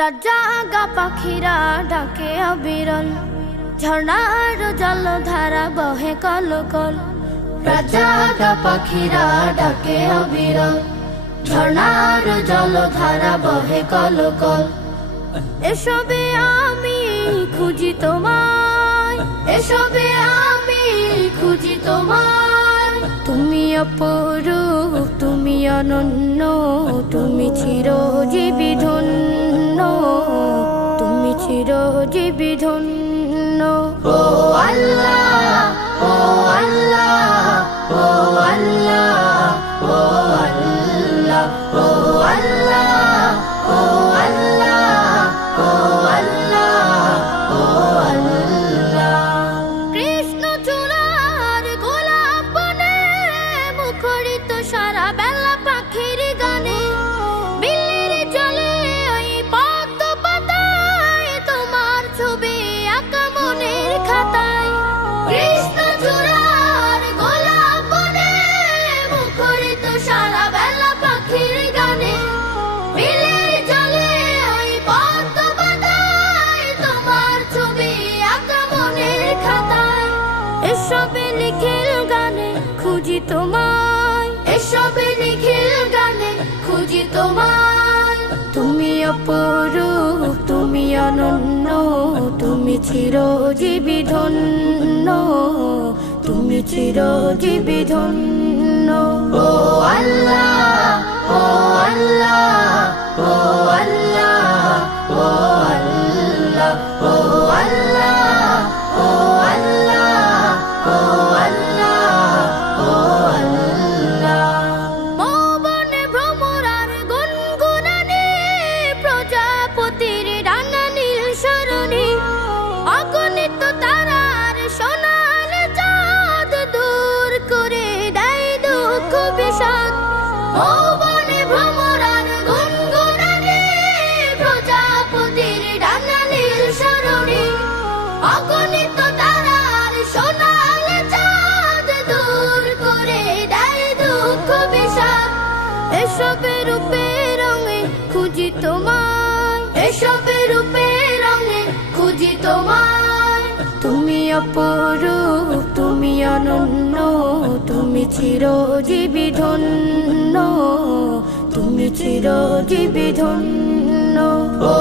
রাজাগা পাখিরা ডাকে অবিরল, ঝর্ণার জলধারা বহে কলকল। রাজাগা পাখিরা ডাকে অবিরল, ঝর্ণার জলধারা বহে কলকল। এসবে আমি খুঁজি তোমায়, এসবে আমি খুঁজি তোমায়। তুমি অপরূপ, তুমি অনন্য, তুমি চিরজীবী ধন্য, তুমি চিরজীবী ধন্য। ও আল্লাহ, ও আল্লাহ, ও আল্লাহ, ও আল্লাহ, ও আল্লাহ, ও আল্লাহ, ও আল্লাহ, ও আল্লাহ। কৃষ্ণ চূড়ার গোলাপ বনে মুখরিত সারা বেলা পাখির গানে। বিলের জলে ওই পদ্ম পাতায় তোমার ছবি আঁকা মনের খাতায়। কৃষ্ণ চূড়ার গোলাপ বনে মুখরিত সারা বেলা পাখির গানে। বিলের জলে ওই পদ্ম পাতায় তোমার ছবি আঁকা মনের খাতায়। এসবে নিখিল গানে খুঁজি তোমায়, এসবে নিখিল গানে খুঁজি তোমায়। তুমি অপরূপ, তুমি অনন্য, তুমি চিরজীবী ধন্য, তুমি চিরজীবী ধন্য। ও আল্লাহ, ও আল্লাহ, ও আল্লাহ, ও আল্লাহ, ও আল্লাহ, ও আল্লাহ, ও আল্লাহ, ও আল্লাহ। মৌবনে ভ্রমরার গুনগুনানি, প্রজাপতির ডানা নীল সরণি। অগণিত তারার সোনার চাঁদ দূর করে দেয় দুঃখ বিষাদ। মৌবনে ভ্রমরার গুনগুনানি, প্রজাপতির ডানা নীল সরণি। অগণিত তারার সোনার চাঁদ দূর করে দেয় দুঃখ বিষাদ। এসবে রূপে রঙে খুঁজি তোমায়, এসবে রূপে রঙে খুঁজি তোমায়। তুমি অপরূপ, তুমি অনন্য, তুমি চিরজীবী ধন্য, তুমি চিরজীবী ধন্য। ও